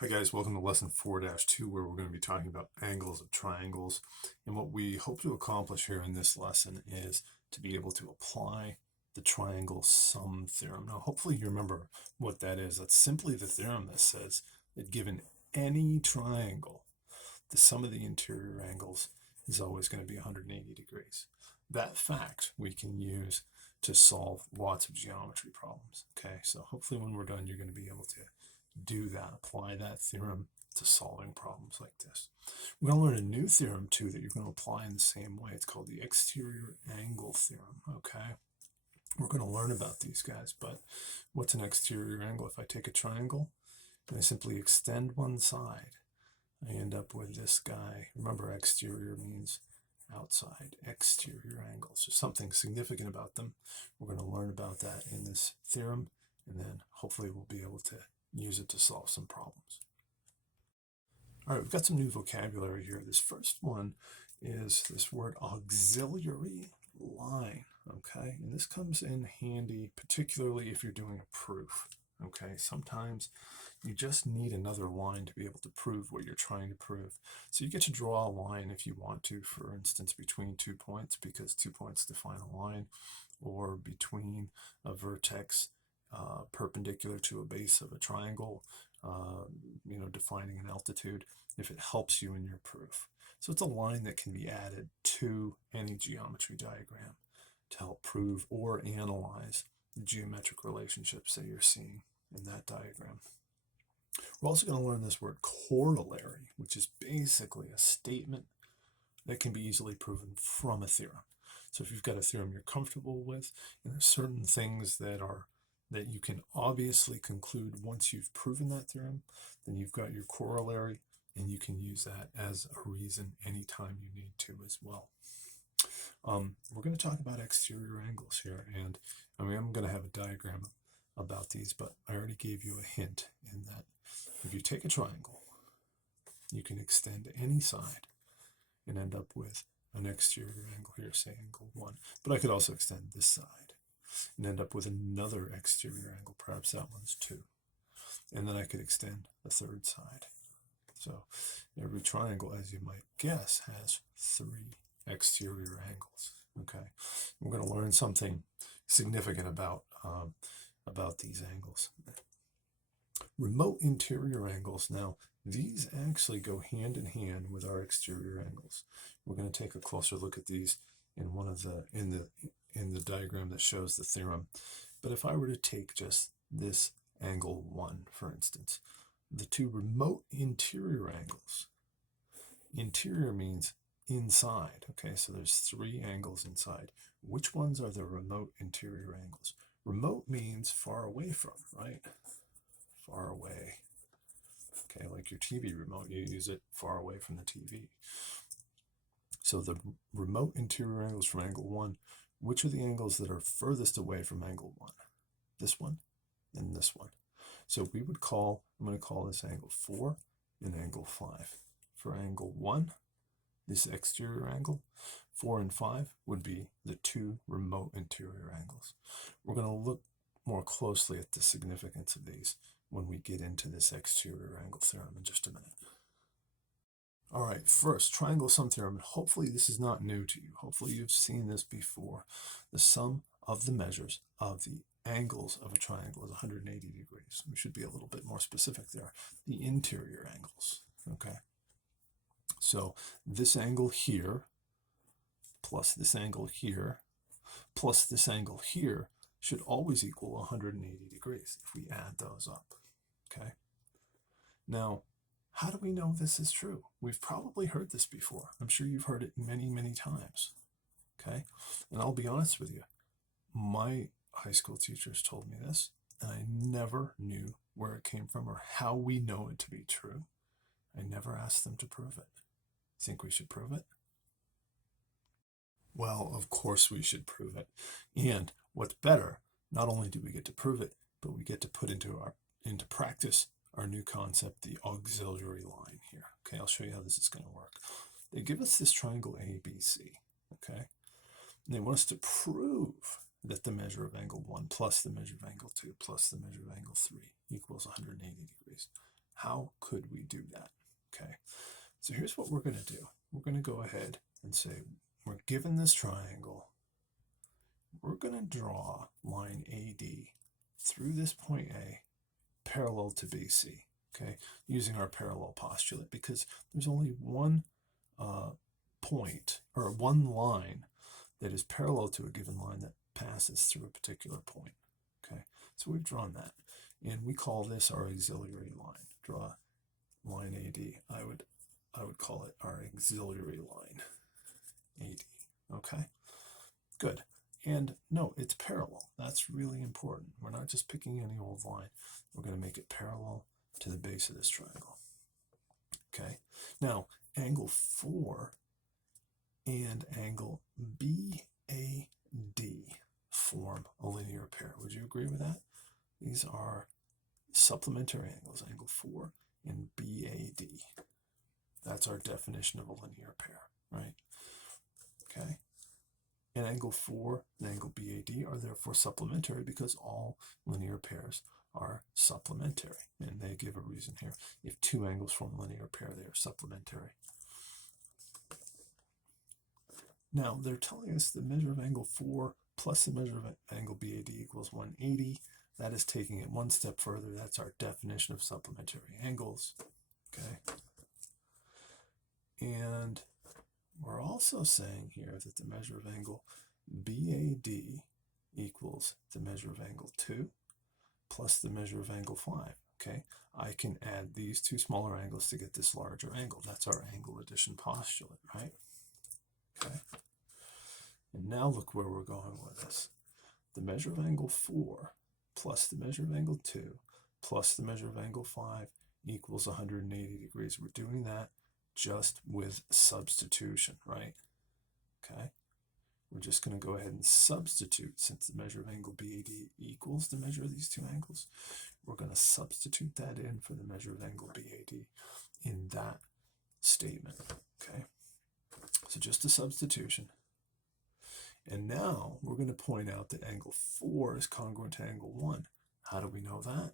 Hi guys, welcome to lesson 4-2 where we're going to be talking about angles of triangles. And what we hope to accomplish here in this lesson is to be able to apply the triangle sum theorem. Now hopefully you remember what that is. That's simply the theorem that says that given any triangle, the sum of the interior angles is always going to be 180 degrees. That fact we can use to solve lots of geometry problems. Okay, so hopefully when we're done you're going to be able to do that, apply that theorem to solving problems like this. We're going to learn a new theorem too that you're going to apply in the same way. It's called the exterior angle theorem, okay? We're going to learn about these guys, but what's an exterior angle? If I take a triangle and I simply extend one side, I end up with this guy. Remember, exterior means outside. Exterior angles. There's something significant about them. We're going to learn about that in this theorem, and then hopefully we'll be able to use it to solve some problems. All right, we've got some new vocabulary here. This first one is this word auxiliary line, okay? And this comes in handy, particularly if you're doing a proof, okay? Sometimes you just need another line to be able to prove what you're trying to prove. So you get to draw a line if you want to, for instance, between 2 points, because 2 points define a line, or between a vertex perpendicular to a base of a triangle, defining an altitude, if it helps you in your proof. So it's a line that can be added to any geometry diagram to help prove or analyze the geometric relationships that you're seeing in that diagram. We're also going to learn this word corollary, which is basically a statement that can be easily proven from a theorem. So if you've got a theorem you're comfortable with, and there's certain things that you can obviously conclude once you've proven that theorem, then you've got your corollary, and you can use that as a reason anytime you need to as well. We're going to talk about exterior angles here, and I'm going to have a diagram about these, but I already gave you a hint in that if you take a triangle, you can extend any side and end up with an exterior angle here, say angle 1. But I could also extend this side and end up with another exterior angle, perhaps that one's 2. And then I could extend the third side. So every triangle, as you might guess, has 3 exterior angles. Okay, we're going to learn something significant about these angles. Remote interior angles. Now, these actually go hand in hand with our exterior angles. We're going to take a closer look at these in one of the in the diagram that shows the theorem. But if I were to take just this angle 1, for instance, the 2 remote interior angles. Interior means inside. Okay, so there's 3 angles inside. Which ones are the remote interior angles? Remote means far away from, right? Far away. Okay, like your TV remote, you use it far away from the TV. So the remote interior angles from angle 1, which are the angles that are furthest away from angle 1? This one and this one. So we would call, I'm going to call this angle 4 and angle 5. For angle 1, this exterior angle, 4 and 5 would be the 2 remote interior angles. We're going to look more closely at the significance of these when we get into this exterior angle theorem in just a minute. All right, first, triangle sum theorem. Hopefully this is not new to you. Hopefully you've seen this before. The sum of the measures of the angles of a triangle is 180 degrees. We should be a little bit more specific there. The interior angles, okay? So this angle here, plus this angle here, plus this angle here should always equal 180 degrees if we add those up, okay? Now, how do we know this is true? We've probably heard this before. I'm sure you've heard it many, many times, okay? And I'll be honest with you, my high school teachers told me this, and I never knew where it came from or how we know it to be true. I never asked them to prove it. Think we should prove it? Well, of course we should prove it. And what's better, not only do we get to prove it, but we get to put into practice our new concept, the auxiliary line here. Okay, I'll show you how this is going to work. They give us this triangle ABC, okay? And they want us to prove that the measure of angle 1 plus the measure of angle 2 plus the measure of angle 3 equals 180 degrees. How could we do that? Okay, so here's what we're going to do. We're going to go ahead and say, we're given this triangle. We're going to draw line AD through this point A parallel to BC, okay, using our parallel postulate, because there's only one point or one line that is parallel to a given line that passes through a particular point. Okay, so we've drawn that, and we call this our auxiliary line. Draw line AD. I would call it our auxiliary line AD. Okay, good. And no, it's parallel. That's really important. We're not just picking any old line. We're going to make it parallel to the base of this triangle. Okay, now angle 4 and angle BAD form a linear pair. Would you agree with that? These are supplementary angles, angle 4 and BAD. That's our definition of a linear pair, right? Okay. And angle 4 and angle BAD are therefore supplementary because all linear pairs are supplementary. And they give a reason here. If two angles form a linear pair, they are supplementary. Now, they're telling us the measure of angle 4 plus the measure of angle BAD equals 180. That is taking it one step further. That's our definition of supplementary angles. Okay. And we're also saying here that the measure of angle BAD equals the measure of angle 2 plus the measure of angle 5. Okay, I can add these two smaller angles to get this larger angle. That's our angle addition postulate, right? Okay. And now look where we're going with this. The measure of angle 4 plus the measure of angle 2 plus the measure of angle 5 equals 180 degrees. We're doing that just with substitution, right? Okay. We're just going to go ahead and substitute, since the measure of angle BAD equals the measure of these two angles. We're going to substitute that in for the measure of angle BAD in that statement. Okay. So just a substitution. And now we're going to point out that angle 4 is congruent to angle 1. How do we know that?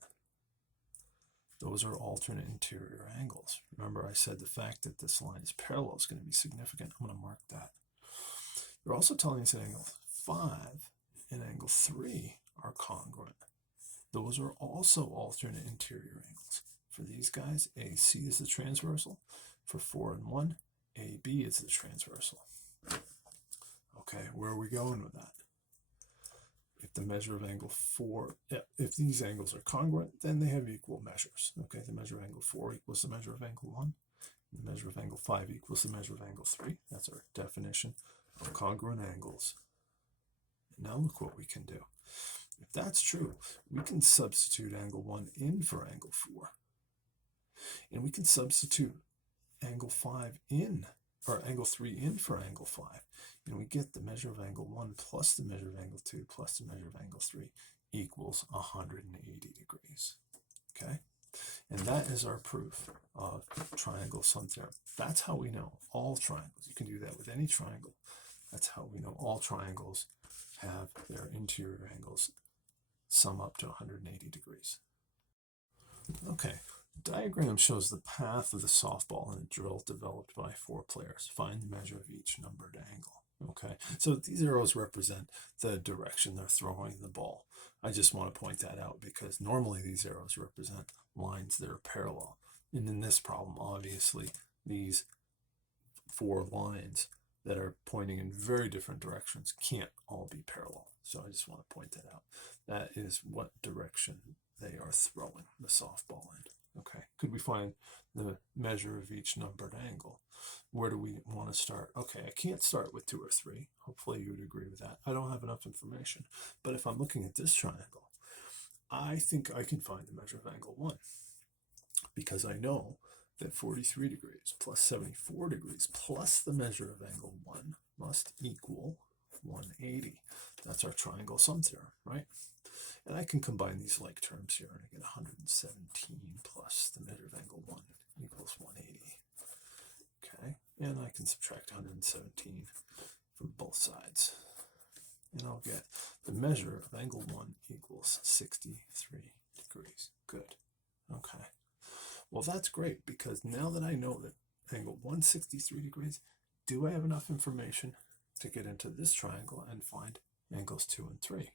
Those are alternate interior angles. Remember, I said the fact that this line is parallel is going to be significant. I'm going to mark that. They're also telling us that angle 5 and angle 3 are congruent. Those are also alternate interior angles. For these guys, AC is the transversal. For 4 and 1, AB is the transversal. Okay, where are we going with that? If the measure of angle 4, if these angles are congruent, then they have equal measures. Okay, the measure of angle 4 equals the measure of angle 1. The measure of angle 5 equals the measure of angle 3. That's our definition of congruent angles. And now look what we can do. If that's true, we can substitute angle 1 in for angle 4. And we can substitute angle 5 in, or angle 3 in for angle 5. And we get the measure of angle 1 plus the measure of angle 2 plus the measure of angle 3 equals 180 degrees. Okay? And that is our proof of triangle sum theorem. That's how we know all triangles. You can do that with any triangle. That's how we know all triangles have their interior angles sum up to 180 degrees. Okay, the diagram shows the path of the softball in a drill developed by 4 players. Find the measure of each numbered angle. Okay, so these arrows represent the direction they're throwing the ball. I just want to point that out because normally these arrows represent lines that are parallel. And in this problem, obviously, these 4 lines that are pointing in very different directions can't all be parallel. So I just want to point that out. That is what direction they are throwing the softball in. Okay, could we find the measure of each numbered angle? Where do we want to start? Okay, I can't start with 2 or 3. Hopefully you would agree with that. I don't have enough information. But if I'm looking at this triangle, I think I can find the measure of angle 1 because I know that 43 degrees plus 74 degrees plus the measure of angle 1 must equal 180. That's our triangle sum theorem, right? And I can combine these like terms here and I get 117 plus the measure of angle 1 equals 180. Okay, and I can subtract 117 from both sides. And I'll get the measure of angle 1 equals 63 degrees. Good. Okay. Well, that's great, because now that I know that angle 163 degrees, do I have enough information to get into this triangle and find angles 2 and 3?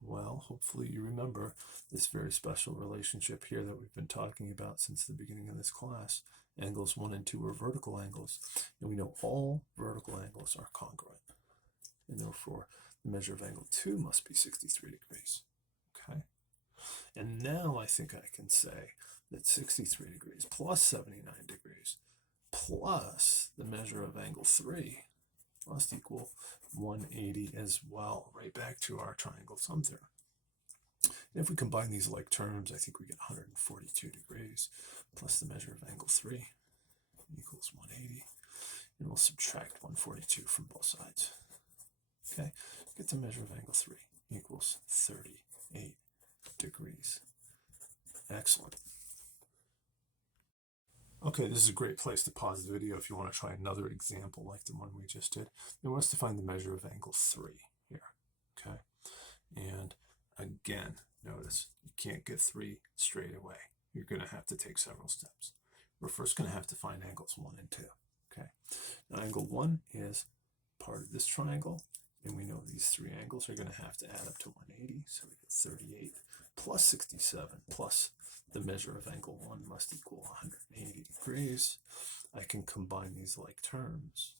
Well, hopefully you remember this very special relationship here that we've been talking about since the beginning of this class. Angles 1 and 2 are vertical angles, and we know all vertical angles are congruent. And therefore, the measure of angle 2 must be 63 degrees. Okay? And now I think I can say that 63 degrees plus 79 degrees plus the measure of angle 3 must equal 180 as well, right back to our triangle sum theorem. And if we combine these like terms, I think we get 142 degrees plus the measure of angle 3 equals 180, and we'll subtract 142 from both sides. Okay, get the measure of angle 3 equals 38 degrees. Excellent. Okay, this is a great place to pause the video if you want to try another example like the one we just did. It wants to find the measure of angle 3 here, okay? And again, notice you can't get 3 straight away. You're going to have to take several steps. We're first going to have to find angles 1 and 2, okay? Now, angle 1 is part of this triangle, and we know these 3 angles are going to have to add up to 180, so we get 38 plus 67 plus the measure of angle 1 must equal 180 degrees. I can combine these like terms,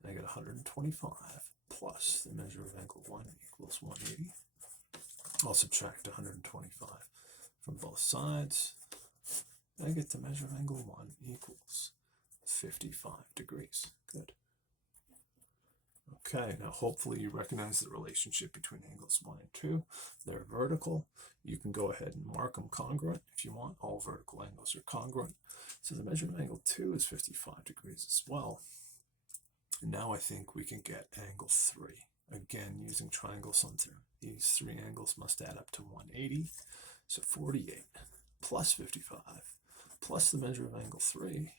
and I get 125 plus the measure of angle 1 equals 180. I'll subtract 125 from both sides. I get the measure of angle 1 equals 55 degrees. Good. Okay, now hopefully you recognize the relationship between angles 1 and 2. They're vertical. You can go ahead and mark them congruent if you want. All vertical angles are congruent. So the measure of angle 2 is 55 degrees as well. And now I think we can get angle 3. Again, using triangle sum theorem. These 3 angles must add up to 180. So 48 plus 55 plus the measure of angle 3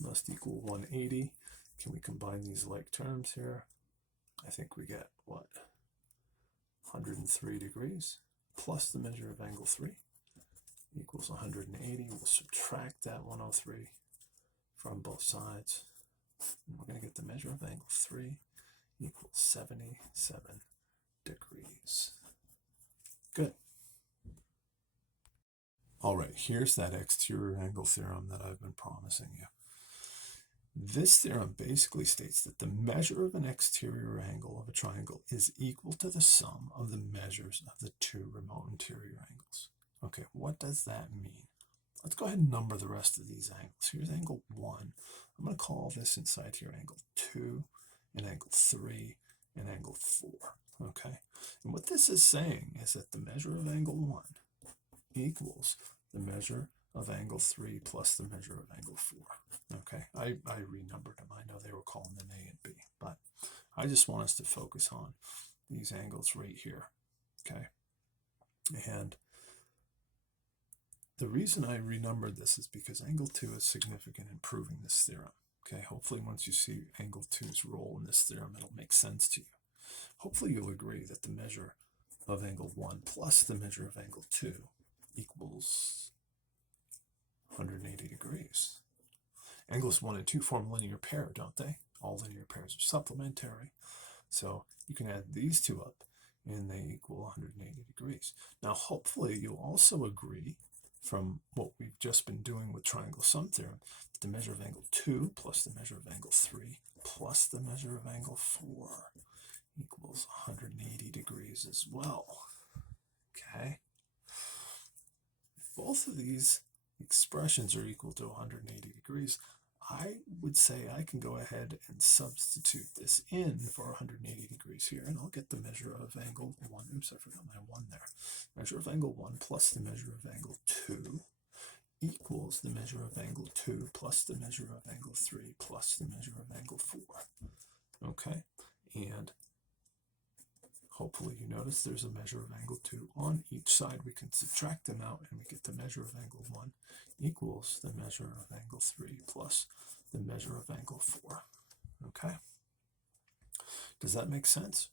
must equal 180. Can we combine these like terms here? I think we get, what, 103 degrees plus the measure of angle 3 equals 180. We'll subtract that 103 from both sides. And we're going to get the measure of angle 3 equals 77 degrees. Good. All right, here's that exterior angle theorem that I've been promising you. This theorem basically states that the measure of an exterior angle of a triangle is equal to the sum of the measures of the 2 remote interior angles. Okay, what does that mean? Let's go ahead and number the rest of these angles. Here's angle 1. I'm going to call this inside here angle 2, and angle 3, and angle 4. Okay, and what this is saying is that the measure of angle 1 equals the measure of angle 3 plus the measure of angle 4. Okay, I renumbered them. I know they were calling them A and B, but I just want us to focus on these angles right here. Okay, and the reason I renumbered this is because angle 2 is significant in proving this theorem. Okay, hopefully once you see angle 2's role in this theorem, it'll make sense to you. Hopefully you'll agree that the measure of angle 1 plus the measure of angle 2 equals 180 degrees. Angles 1 and 2 form a linear pair, don't they? All linear pairs are supplementary. So you can add these two up, and they equal 180 degrees. Now, hopefully you'll also agree from what we've just been doing with triangle sum theorem that the measure of angle 2 plus the measure of angle 3 plus the measure of angle 4 equals 180 degrees as well. Okay? If both of these expressions are equal to 180 degrees, I would say I can go ahead and substitute this in for 180 degrees here, and I'll get the measure of angle 1. Oops, I forgot my 1 there. Measure of angle 1 plus the measure of angle 2 equals the measure of angle 2 plus the measure of angle 3 plus the measure of angle 4. Okay, and hopefully you notice there's a measure of angle 2 on each side. We can subtract them out, and we get the measure of angle 1 equals the measure of angle 3 plus the measure of angle 4. Okay? Does that make sense?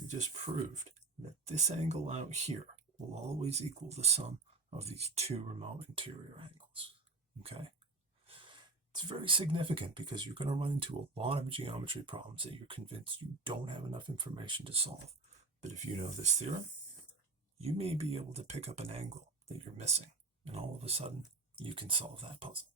We just proved that this angle out here will always equal the sum of these two remote interior angles. Okay? It's very significant because you're going to run into a lot of geometry problems that you're convinced you don't have enough information to solve. But if you know this theorem, you may be able to pick up an angle that you're missing, and all of a sudden, you can solve that puzzle.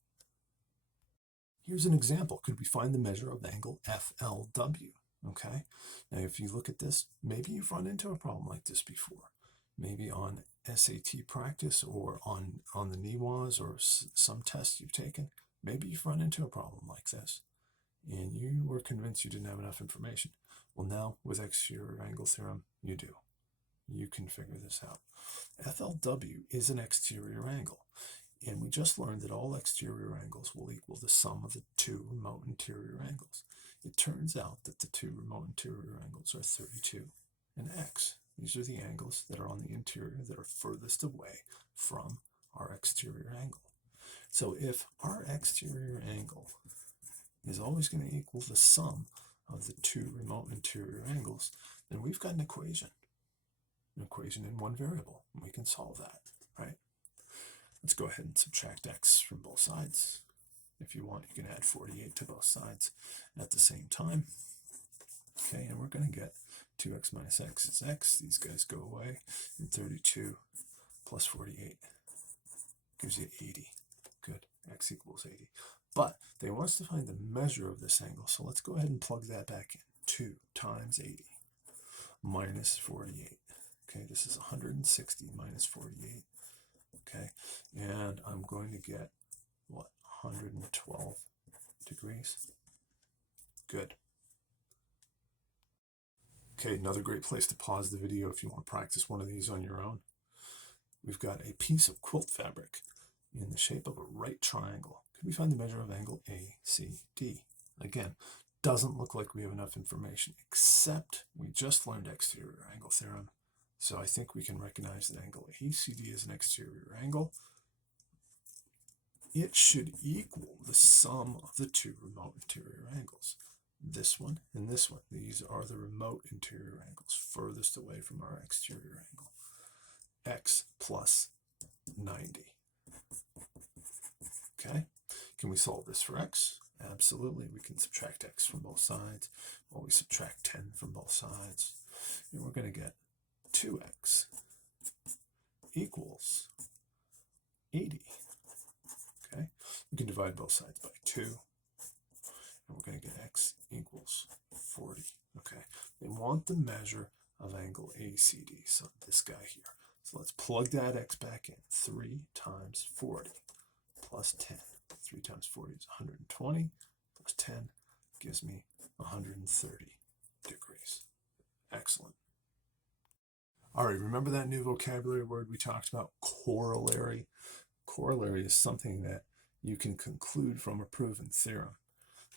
Here's an example. Could we find the measure of angle FLW? Okay, now if you look at this, maybe you've run into a problem like this before. Maybe on SAT practice or on the NEWAS or some tests you've taken. Maybe you've run into a problem like this and you were convinced you didn't have enough information. Well, now with exterior angle theorem, you do. You can figure this out. FLW is an exterior angle, and we just learned that all exterior angles will equal the sum of the two remote interior angles. It turns out that the two remote interior angles are 32 and x. These are the angles that are on the interior that are furthest away from our exterior angle. So if our exterior angle is always going to equal the sum of the two remote interior angles, then we've got an equation in one variable, and we can solve that, right? Let's go ahead and subtract x from both sides. If you want, you can add 48 to both sides at the same time. Okay, and we're going to get 2x minus x is x. These guys go away, and 32 plus 48 gives you 80. Good, x equals 80. But they want us to find the measure of this angle, so let's go ahead and plug that back in. 2 times 80 minus 48. Okay, this is 160 minus 48. Okay, and I'm going to get, what, 112 degrees? Good. Okay, another great place to pause the video if you want to practice one of these on your own. We've got a piece of quilt fabric in the shape of a right triangle. Could we find the measure of angle ACD? Again, doesn't look like we have enough information, except we just learned exterior angle theorem. So I think we can recognize that angle ACD is an exterior angle. It should equal the sum of the two remote interior angles. This one and this one. These are the remote interior angles, furthest away from our exterior angle. X plus 90. Okay, can we solve this for x? Absolutely. We can subtract x from both sides. Well, we subtract 10 from both sides. And we're going to get 2x equals 80. Okay, we can divide both sides by 2. And we're going to get x equals 40. Okay, they want the measure of angle ACD, so this guy here. So let's plug that x back in. 3 times 40 plus 10. 3 times 40 is 120, plus 10 gives me 130 degrees. Excellent. All right, remember that new vocabulary word we talked about, corollary? Corollary is something that you can conclude from a proven theorem.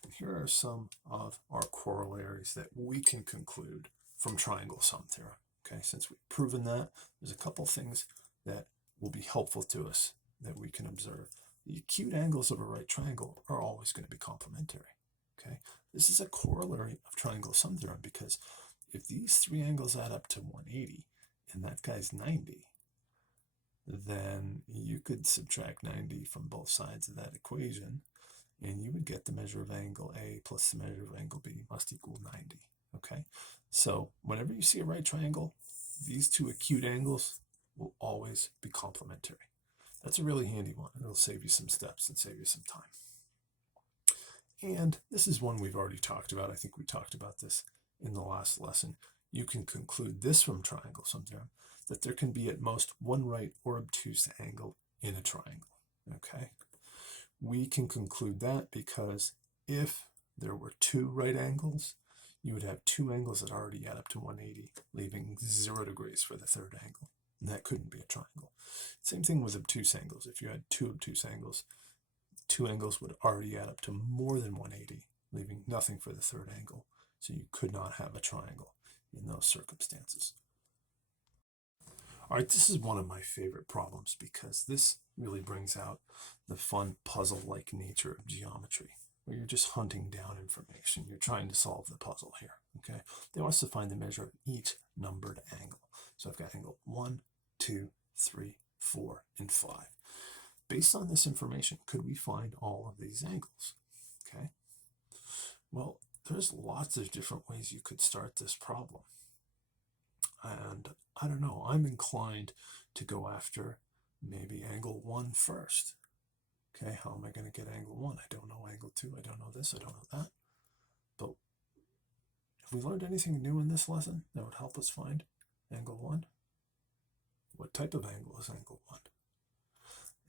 And here are some of our corollaries that we can conclude from triangle sum theorem. Okay, since we've proven that, there's a couple things that will be helpful to us that we can observe. The acute angles of a right triangle are always going to be complementary. Okay, this is a corollary of triangle sum theorem because if these three angles add up to 180 and that guy's 90, then you could subtract 90 from both sides of that equation and you would get the measure of angle A plus the measure of angle B must equal 90. Okay, so whenever you see a right triangle, these two acute angles will always be complementary. That's a really handy one. It'll save you some steps and save you some time. And this is one we've already talked about. I think we talked about this in the last lesson. You can conclude this from triangle sum theorem, that there can be at most one right or obtuse angle in a triangle. Okay? We can conclude that because if there were two right angles, you would have two angles that already add up to 180, leaving 0 degrees for the third angle. And that couldn't be a triangle. Same thing with obtuse angles. If you had two obtuse angles, two angles would already add up to more than 180, leaving nothing for the third angle. So you could not have a triangle in those circumstances. All right, this is one of my favorite problems because this really brings out the fun puzzle-like nature of geometry, where you're just hunting down information. You're trying to solve the puzzle here, okay? They want us to find the measure of each numbered angle. So I've got angle 1, 2, 3, 4, and 5. Based on this information, could we find all of these angles? Okay. Well, there's lots of different ways you could start this problem. And I don't know, I'm inclined to go after maybe angle 1 first. Okay, how am I going to get angle 1? I don't know angle 2, I don't know this, I don't know that. But if we learned anything new in this lesson that would help us find angle 1, what type of angle is angle 1?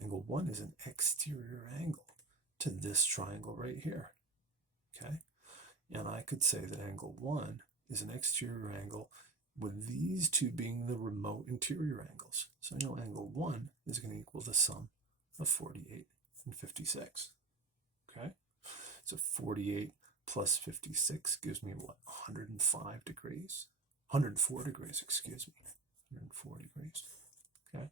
Angle 1 is an exterior angle to this triangle right here. Okay, and I could say that angle 1 is an exterior angle with these two being the remote interior angles. So I know angle 1 is going to equal the sum of 48 and 56. Okay, so 48 plus 56 gives me what, 105 degrees? 104 degrees, excuse me. 104 degrees. Okay.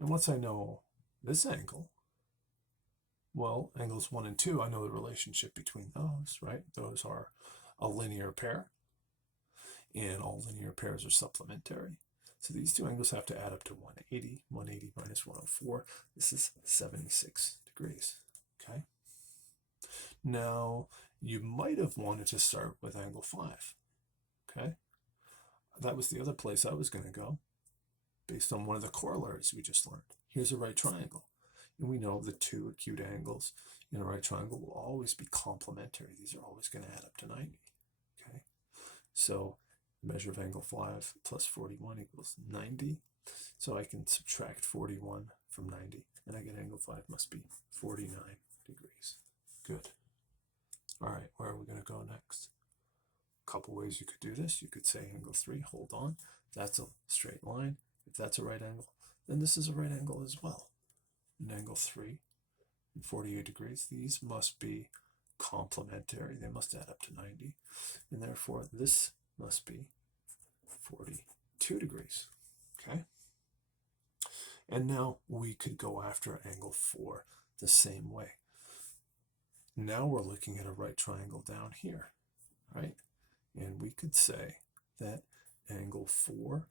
And once I know this angle, well, angles 1 and 2, I know the relationship between those, right? Those are a linear pair, and all linear pairs are supplementary. So these two angles have to add up to 180. 180 minus 104, this is 76 degrees, okay? Now, you might have wanted to start with angle 5, okay? That was the other place I was going to go, based on one of the corollaries we just learned. Here's a right triangle, and we know the two acute angles in a right triangle will always be complementary. These are always going to add up to 90, okay? So the measure of angle 5 plus 41 equals 90. So I can subtract 41 from 90, and I get angle 5 must be 49 degrees. Good. All right, where are we going to go next? A couple ways you could do this. You could say angle 3, hold on. That's a straight line. If that's a right angle, then this is a right angle as well. And angle 3 and 48 degrees, these must be complementary. They must add up to 90. And therefore, this must be 42 degrees. Okay? And now we could go after angle 4 the same way. Now we're looking at a right triangle down here, right? And we could say that angle 4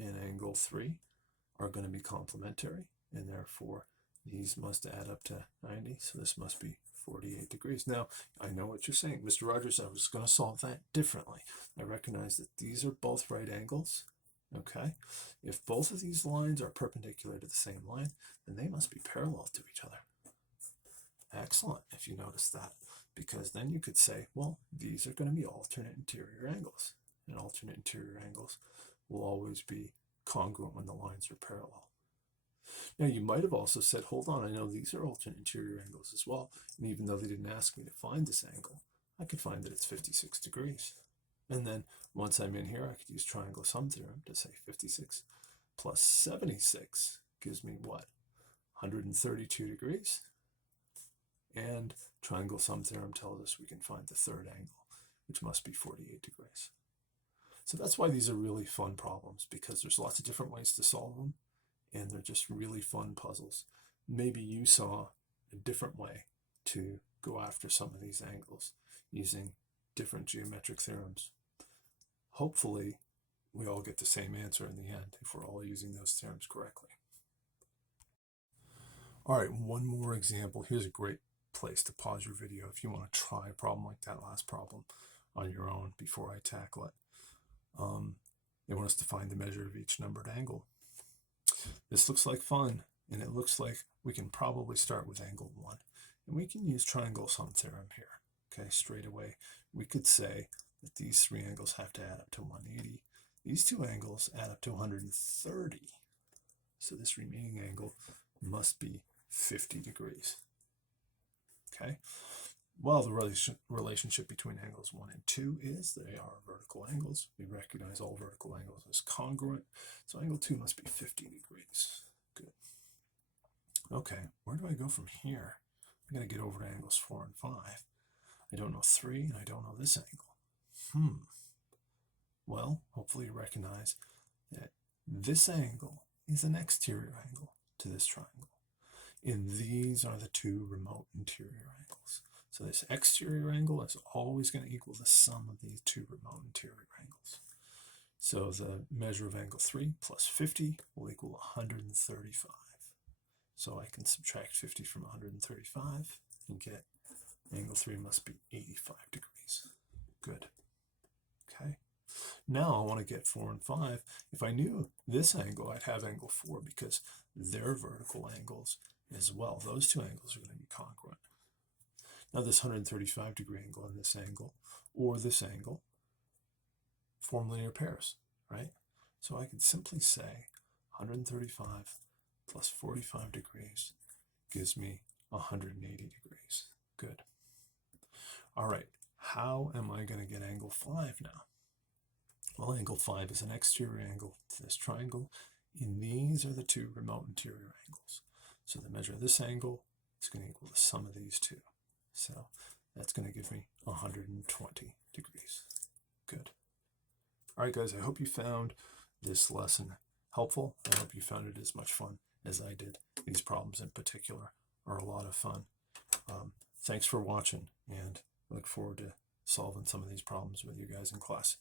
and angle 3 are going to be complementary, and therefore these must add up to 90, so this must be 48 degrees. Now, I know what you're saying, Mr. Rogers, I was going to solve that differently. I recognize that these are both right angles, okay? If both of these lines are perpendicular to the same line, then they must be parallel to each other. Excellent, if you notice that, because then you could say, well, these are going to be alternate interior angles, and alternate interior angles will always be congruent when the lines are parallel. Now, you might have also said, hold on, I know these are alternate interior angles as well, and even though they didn't ask me to find this angle, I could find that it's 56 degrees. And then once I'm in here, I could use triangle sum theorem to say 56 plus 76 gives me what? 132 degrees. And triangle sum theorem tells us we can find the third angle, which must be 48 degrees. So that's why these are really fun problems, because there's lots of different ways to solve them, and they're just really fun puzzles. Maybe you saw a different way to go after some of these angles using different geometric theorems. Hopefully, we all get the same answer in the end if we're all using those theorems correctly. All right, one more example. Here's a great place to pause your video if you want to try a problem like that last problem on your own before I tackle it. They want us to find the measure of each numbered angle. This looks like fun, and it looks like we can probably start with angle 1. And we can use triangle sum theorem here. Okay, straight away, we could say that these three angles have to add up to 180. These two angles add up to 130. So this remaining angle must be 50 degrees. Okay, well, the relationship between angles 1 and 2 is they are vertical angles. We recognize all vertical angles as congruent. So angle 2 must be 50 degrees. Good. Okay, where do I go from here? I'm going to get over to angles 4 and 5. I don't know 3, and I don't know this angle. Well, hopefully you recognize that this angle is an exterior angle to this triangle. And these are the two remote interior angles. So this exterior angle is always going to equal the sum of these two remote interior angles. So the measure of angle 3 plus 50 will equal 135. So I can subtract 50 from 135 and get angle 3 must be 85 degrees. Good. Okay. Now I want to get 4 and 5. If I knew this angle, I'd have angle 4 because they're vertical angles as well. Those two angles are going to be congruent. Now this 135 degree angle and this angle, or this angle, form linear pairs, right? So I could simply say 135 plus 45 degrees gives me 180 degrees. Good. All right, how am I going to get angle 5 now? Well, angle 5 is an exterior angle to this triangle, and these are the two remote interior angles. So the measure of this angle is going to equal the sum of these two. So that's going to give me 120 degrees. Good. All right, guys, I hope you found this lesson helpful. I hope you found it as much fun as I did. These problems in particular are a lot of fun. Thanks for watching, and I look forward to solving some of these problems with you guys in class.